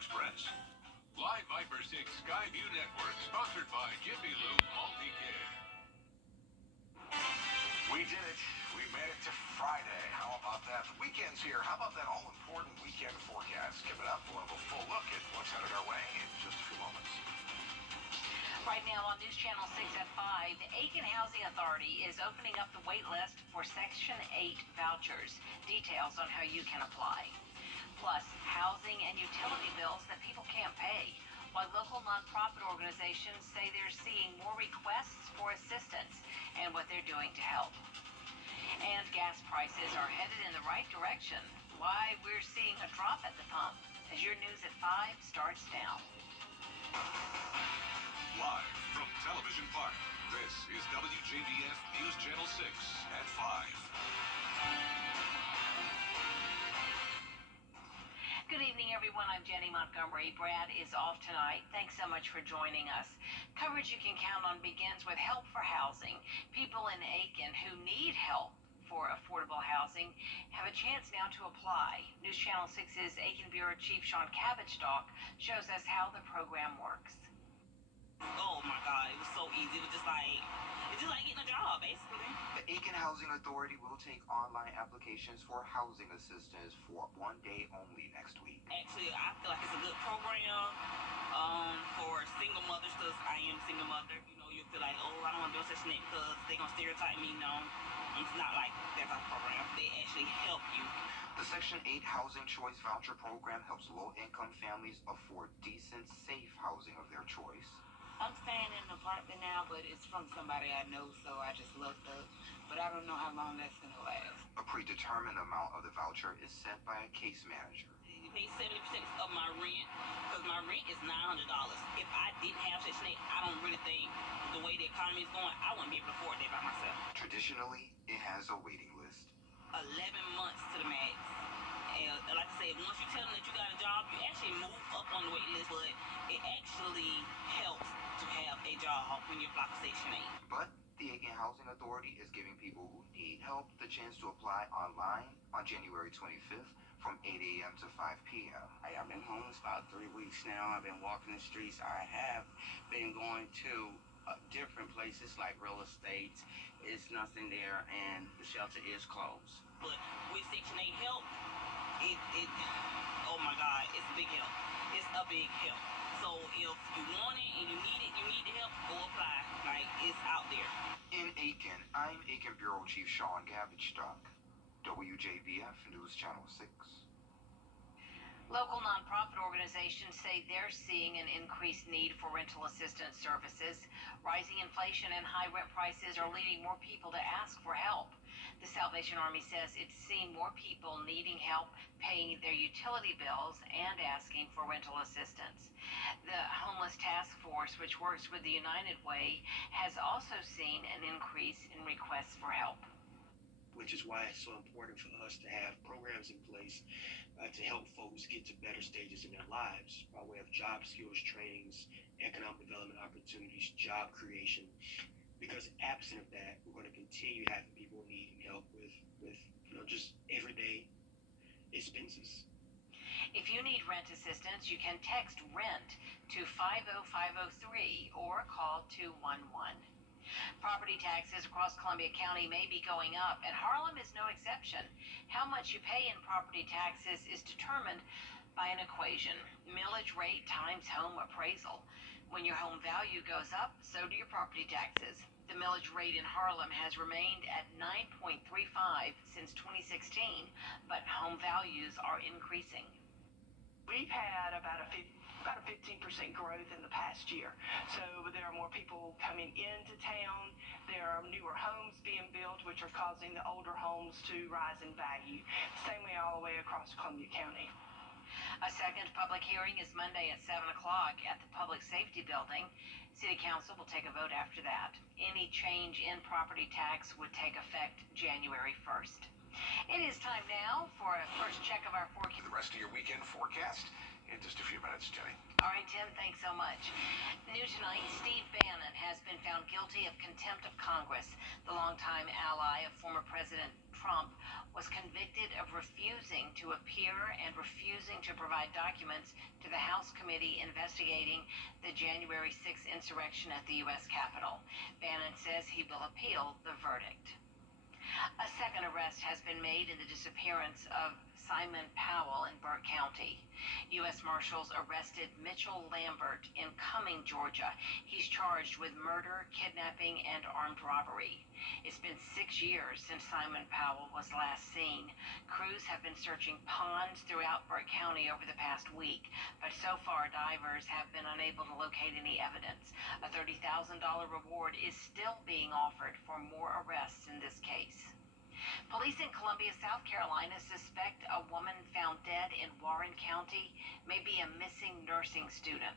Express. Live Viper 6 Skyview Network, sponsored by Jiffy Lube Multicare. We did it. We made it to Friday. How about that? The weekend's here. How about that all-important weekend forecast? Coming up, we'll have a full look at what's headed our way in just a few moments. Right now on News Channel 6 at 5, the Aiken Housing Authority is opening up the wait list for Section 8 vouchers. Details on how you can apply. Plus, housing and utility bills that people can't pay, while local nonprofit organizations say they're seeing more requests for assistance and what they're doing to help. And gas prices are headed in the right direction. Why we're seeing a drop at the pump as your News at 5 starts now. Live from Television Park, this is WJBF News Channel 6 at 5. Good evening, everyone. I'm Jenny Montgomery. Brad is off tonight. Thanks so much for joining us. Coverage you can count on begins with help for housing. People in Aiken who need help for affordable housing have a chance now to apply. News Channel 6's Aiken Bureau Chief Sean Cabbage-Stock shows us how the program works. Oh my God, it was so easy. It's just like getting a job, basically. The Aiken Housing Authority will take online applications for housing assistance for 1 day only next week. Actually, I feel like it's a good program for single mothers, because I am a single mother. You know, you feel like, oh, I don't want to do Section 8 because they're going to stereotype me. No, it's not like that type of program. They actually help you. The Section 8 Housing Choice Voucher Program helps low-income families afford decent, safe housing of their choice. I'm staying in an apartment now, but it's from somebody I know, so I just looked up. But I don't know how long that's going to last. A predetermined amount of the voucher is set by a case manager. You pay 70% of my rent, because my rent is $900. If I didn't have Section 8, I don't really think the way the economy is going, I wouldn't be able to afford that by myself. Traditionally, it has a waiting list. 11 months to the max. And like I said, once you tell them that you got a job, you actually move up on the waiting list, but it actually helps to have a job when you apply for Section 8. But the Aiken Housing Authority is giving people who need help the chance to apply online on January 25th from 8 a.m. to 5 p.m. I've been homeless about 3 weeks now. I've been walking the streets. I have been going to different places like real estate. It's nothing there, and the shelter is closed. But with Section 8 help, oh my God, it's a big help. It's a big help. So if you want it and you need the help, go apply. Like, it's out there. In Aiken, I'm Aiken Bureau Chief Sean Cabbage-Stock, WJBF News Channel 6. Local nonprofit organizations say they're seeing an increased need for rental assistance services. Rising inflation and high rent prices are leading more people to ask for help. The Salvation Army says it's seeing more people needing help paying their utility bills and asking for rental assistance. The Homeless Task Force, which works with the United Way, has also seen an increase in requests for help. Which is why it's so important for us to have programs in place to help folks get to better stages in their lives by way of job skills trainings, economic development opportunities, job creation. Because absent of that, we're going to continue having people needing help with just everyday expenses. If you need rent assistance, you can text RENT to 50503 or call 211. Property taxes across Columbia County may be going up, and Harlem is no exception. How much you pay in property taxes is determined by an equation: millage rate times home appraisal. When your home value goes up, so do your property taxes. The millage rate in Harlem has remained at 9.35 since 2016, but home values are increasing. We've had about a 15% growth in the past year. So there are more people coming into town. There are newer homes being built, which are causing the older homes to rise in value. Same way all the way across Columbia County. A second public hearing is Monday at 7 o'clock at the Public Safety Building. City Council will take a vote after that. Any change in property tax would take effect January 1st. It is time now for a first check of our forecast. The rest of your weekend forecast in just a few minutes, Jenny. All right, Tim, thanks so much. New tonight, Steve Bannon has been found guilty of contempt of Congress. The longtime ally of former President Trump was convicted of refusing to appear and refusing to provide documents to the House committee investigating the January 6th insurrection at the U.S. Capitol. Bannon says he will appeal the verdict. A second arrest has been made in the disappearance of Simon Powell in Burke County. U.S. Marshals arrested Mitchell Lambert in Cumming, Georgia. He's charged with murder, kidnapping, and armed robbery. It's been 6 years since Simon Powell was last seen. Crews have been searching ponds throughout Burke County over the past week, but so far divers have been unable to locate any evidence. A $30,000 reward is still being offered for more arrests in this case. Police in Columbia, South Carolina suspect a woman found dead in Warren County may be a missing nursing student.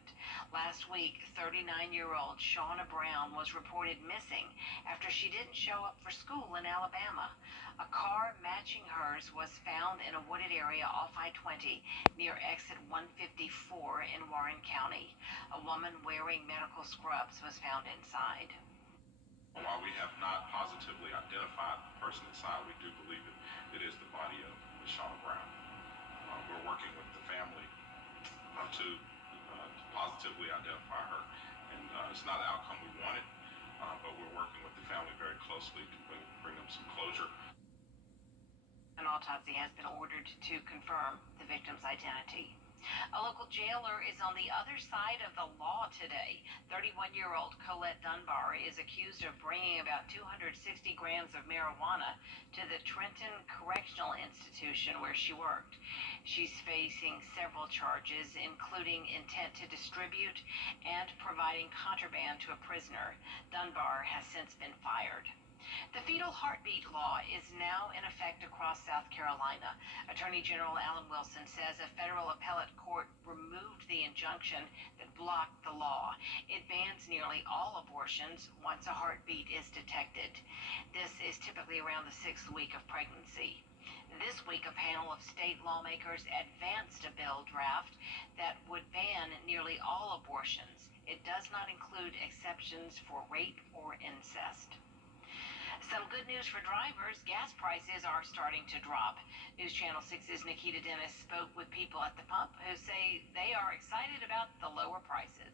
Last week, 39-year-old Shauna Brown was reported missing after she didn't show up for school in Alabama. A car matching hers was found in a wooded area off I-20 near exit 154 in Warren County. A woman wearing medical scrubs was found inside. While we have not positively identified the person inside, we do believe it is the body of Shauna Brown. We're working with the family to positively identify her, and it's not the outcome we wanted, but we're working with the family very closely to bring them some closure. An autopsy has been ordered to confirm the victim's identity. A local jailer is on the other side of the law today. 31-year-old Colette Dunbar is accused of bringing about 260 grams of marijuana to the Trenton Correctional Institution where she worked. She's facing several charges, including intent to distribute and providing contraband to a prisoner. Dunbar has since been fired. The fetal heartbeat law is now in effect across South Carolina. Attorney General Alan Wilson says a federal appellate court removed the injunction that blocked the law. It bans nearly all abortions once a heartbeat is detected. This is typically around the 6th week of pregnancy. This week, a panel of state lawmakers advanced a bill draft that would ban nearly all abortions. It does not include exceptions for rape or incest. Some good news for drivers. Gas prices are starting to drop. News Channel 6's Nikita Dennis spoke with people at the pump who say they are excited about the lower prices.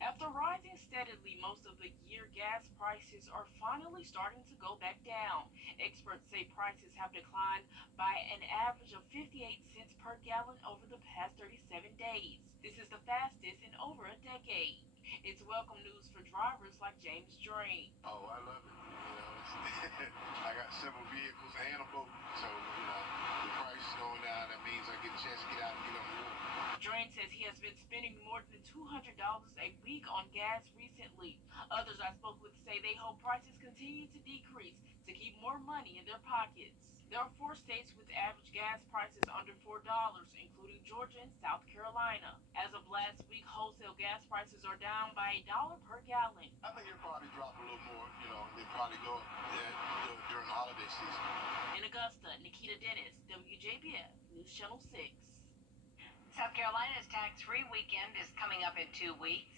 After rising steadily most of the year, gas prices are finally starting to go back down. Experts say prices have declined by an average of 58 cents per gallon over the past 37 days. This is the fastest in over a decade. It's welcome news for drivers like James Drain. Oh, I love it. I got several vehicles and a boat, so the price is going down. That means I get a chance to get out and get on the water. Drain says he has been spending more than $200 a week on gas recently. Others I spoke with say they hope prices continue to decrease to keep more money in their pockets. There are 4 states with average gas prices under $4, including Georgia and South Carolina. As of last week, wholesale gas prices are down by $1 per gallon. I think it'll probably drop a little more. They probably go up during the holiday season. In Augusta, Nikita Dennis, WJBF News Channel 6. South Carolina's tax-free weekend is coming up in 2 weeks.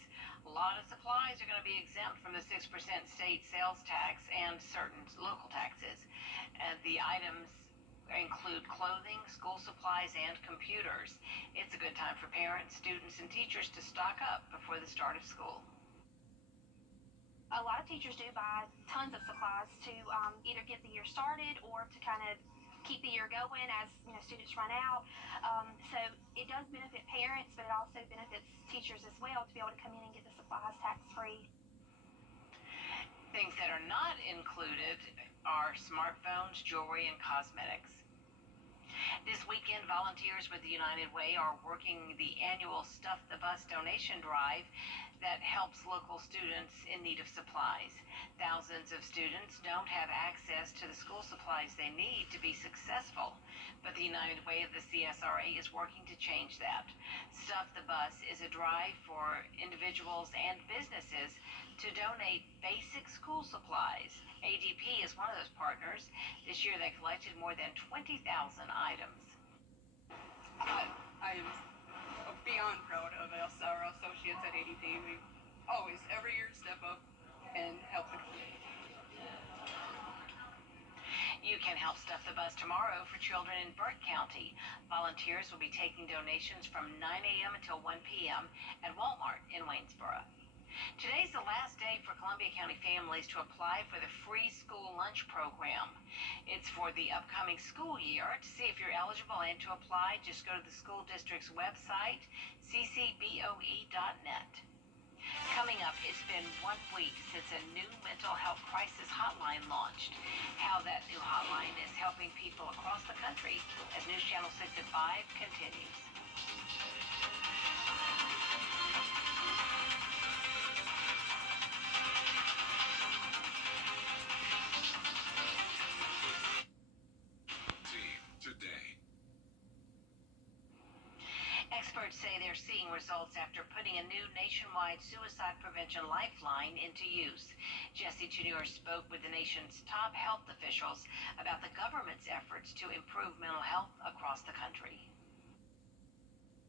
A lot of supplies are going to be exempt from the 6% state sales tax and certain local taxes. And the items include clothing, school supplies, and computers. It's a good time for parents, students, and teachers to stock up before the start of school. A lot of teachers do buy tons of supplies to either get the year started or to kind of keep the year going as students run out. So it does benefit parents, but it also benefits teachers as well to be able to come in and get the supplies tax-free. Things that are not included are smartphones, jewelry, and cosmetics. This weekend, volunteers with the United Way are working the annual Stuff the Bus donation drive that helps local students in need of supplies. Thousands of students don't have access to the school supplies they need to be successful, but the United Way of the CSRA is working to change that. Stuff the Bus is a drive for individuals and businesses to donate basic school supplies. ADP is one of those partners. This year they collected more than 20,000 items. I am beyond proud of us, our associates at ADP. We always, every year, step up and help the community. You can help stuff the bus tomorrow for children in Burke County. Volunteers will be taking donations from 9 a.m. until 1 p.m. at Walmart in Waynesboro. Today's the last day for Columbia County families to apply for the free school lunch program. It's for the upcoming school year. To see if you're eligible and to apply, just go to the school district's website, ccboe.net. Coming up, it's been 1 week since a new mental health crisis hotline launched. How that new hotline is helping people across the country as News Channel 6 at 5 continues. Today. Experts say they're seeing results after putting a new nationwide suicide prevention lifeline into use. Jesse Teneur spoke with the nation's top health officials about the government's efforts to improve mental health across the country.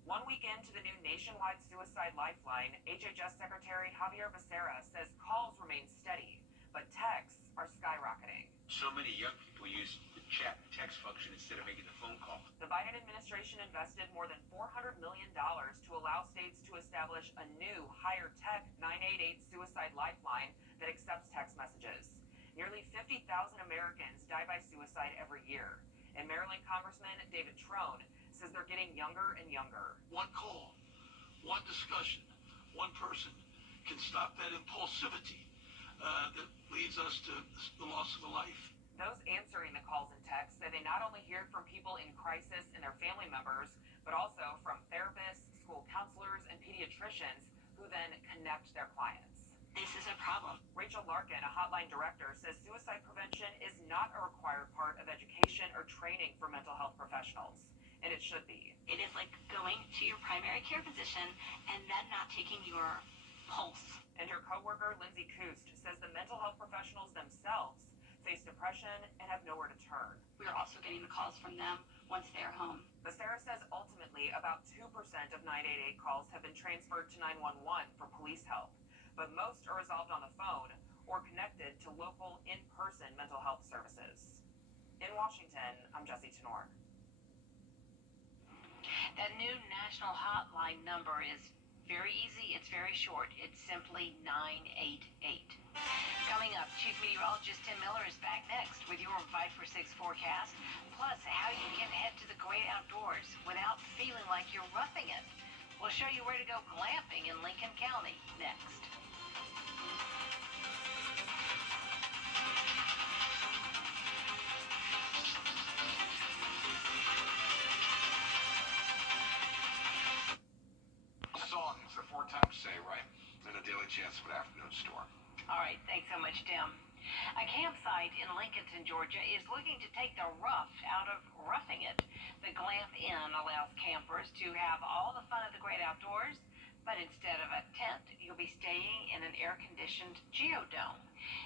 1 week into the new nationwide suicide lifeline, HHS Secretary Javier Becerra says calls remain steady, but texts are skyrocketing. So many young people use the chat and text function instead of making the phone call. The Biden administration invested more than $400 million to allow states to establish a new, higher-tech 988 suicide lifeline that accepts text messages. Nearly 50,000 Americans die by suicide every year, and Maryland Congressman David Trone says they're getting younger and younger. One call, one discussion, one person can stop that impulsivity that leads us to the loss of a life. Those answering the calls and texts say they not only hear from people in crisis and their family members, but also from therapists, school counselors, and pediatricians who then connect their clients. This is a problem. Rachel Larkin, a hotline director, says suicide prevention is not a required part of education or training for mental health professionals, and it should be. It is like going to your primary care physician and then not taking your pulse. And her coworker, Lindsay Koost, says the mental health professionals themselves face depression and have nowhere to turn. We're also getting the calls from them once they're home. Becerra says ultimately about 2% of 988 calls have been transferred to 911 for police help, but most are resolved on the phone or connected to local in-person mental health services. In Washington, I'm Jesse Tenor. That new national hotline number is very easy, it's very short. It's simply 988. Coming up, Chief Meteorologist Tim Miller is back next with your 5 for 6 forecast, plus how you can head to the great outdoors without feeling like you're roughing it. We'll show you where to go glamping in Lincoln County next. Songs, the 4 times say, right? And a daily chance of an afternoon storm. All right, thanks so much, Tim. A campsite in Lincolnton, Georgia is looking to take the rough out of roughing it. The Glamp Inn allows campers to have all the fun of the great outdoors, but instead of a tent, you'll be staying in an air-conditioned geodome.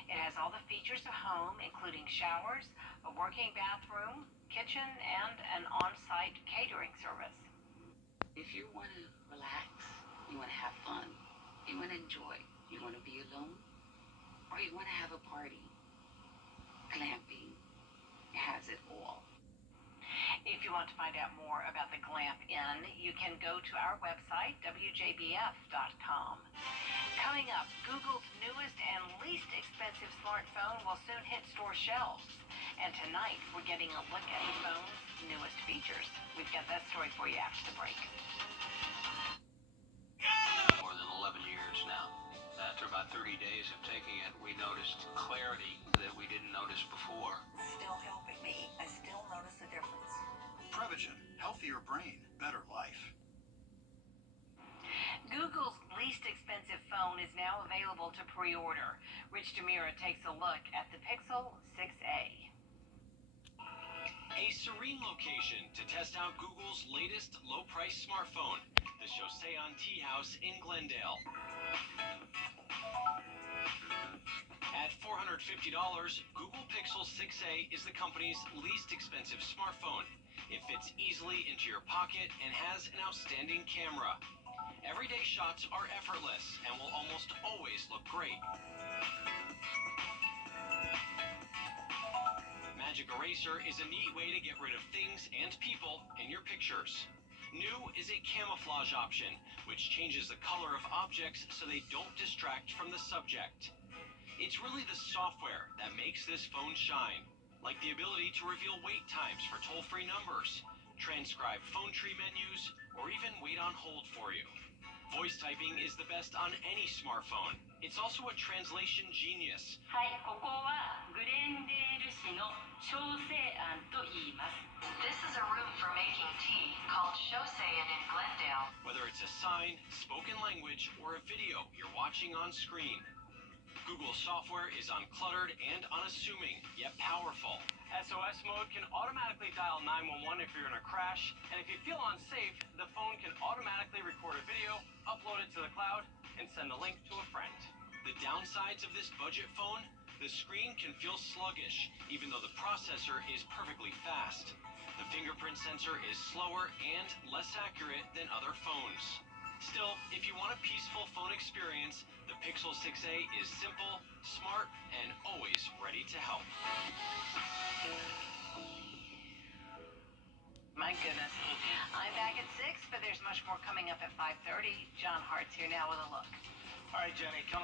It has all the features of home, including showers, a working bathroom, kitchen, and an on-site catering service. If you want to relax, you want to have fun, you want to enjoy, you want to be alone, or you want to have a party, glamping has it all. If you want to find out more about the Glamp Inn, you can go to our website, wjbf.com. Coming up, Google's newest and least expensive smartphone will soon hit store shelves. And tonight, we're getting a look at the phone's newest features. We've got that story for you after the break. More than 11 years now. After about 30 days of taking it, we noticed clarity that we didn't notice before. Still helping me. I still notice a difference. Prevagen, healthier brain, better life. Google's least expensive phone is now available to pre-order. Rich DeMira takes a look at the Pixel 6a. A serene location to test out Google's latest low-price smartphone, the Joseon Tea House in Glendale. At $450, Google Pixel 6a is the company's least expensive smartphone. It fits easily into your pocket and has an outstanding camera. Everyday shots are effortless and will almost always look great. Magic Eraser is a neat way to get rid of things and people in your pictures. New is a camouflage option, which changes the color of objects so they don't distract from the subject. It's really the software that makes this phone shine, like the ability to reveal wait times for toll-free numbers, transcribe phone tree menus, or even wait on hold for you. Voice typing is the best on any smartphone. It's also a translation genius. はい、ここはグレンデール市の小西庵と言います。This is a room for making tea called Shosein in Glendale. Whether it's a sign, spoken language, or a video you're watching on screen, Google software is uncluttered and unassuming, yet powerful. SOS mode can automatically dial 911 if you're in a crash, and if you feel unsafe, the phone can automatically record a video, upload it to the cloud, and send the link to a friend. The downsides of this budget phone? The screen can feel sluggish, even though the processor is perfectly fast. The fingerprint sensor is slower and less accurate than other phones. Still, if you want a peaceful phone experience, the Pixel 6a is simple, smart, and always ready to help. My goodness. I'm back at 6, but there's much more coming up at 5:30. John Hart's here now with a look. All right, Jenny, come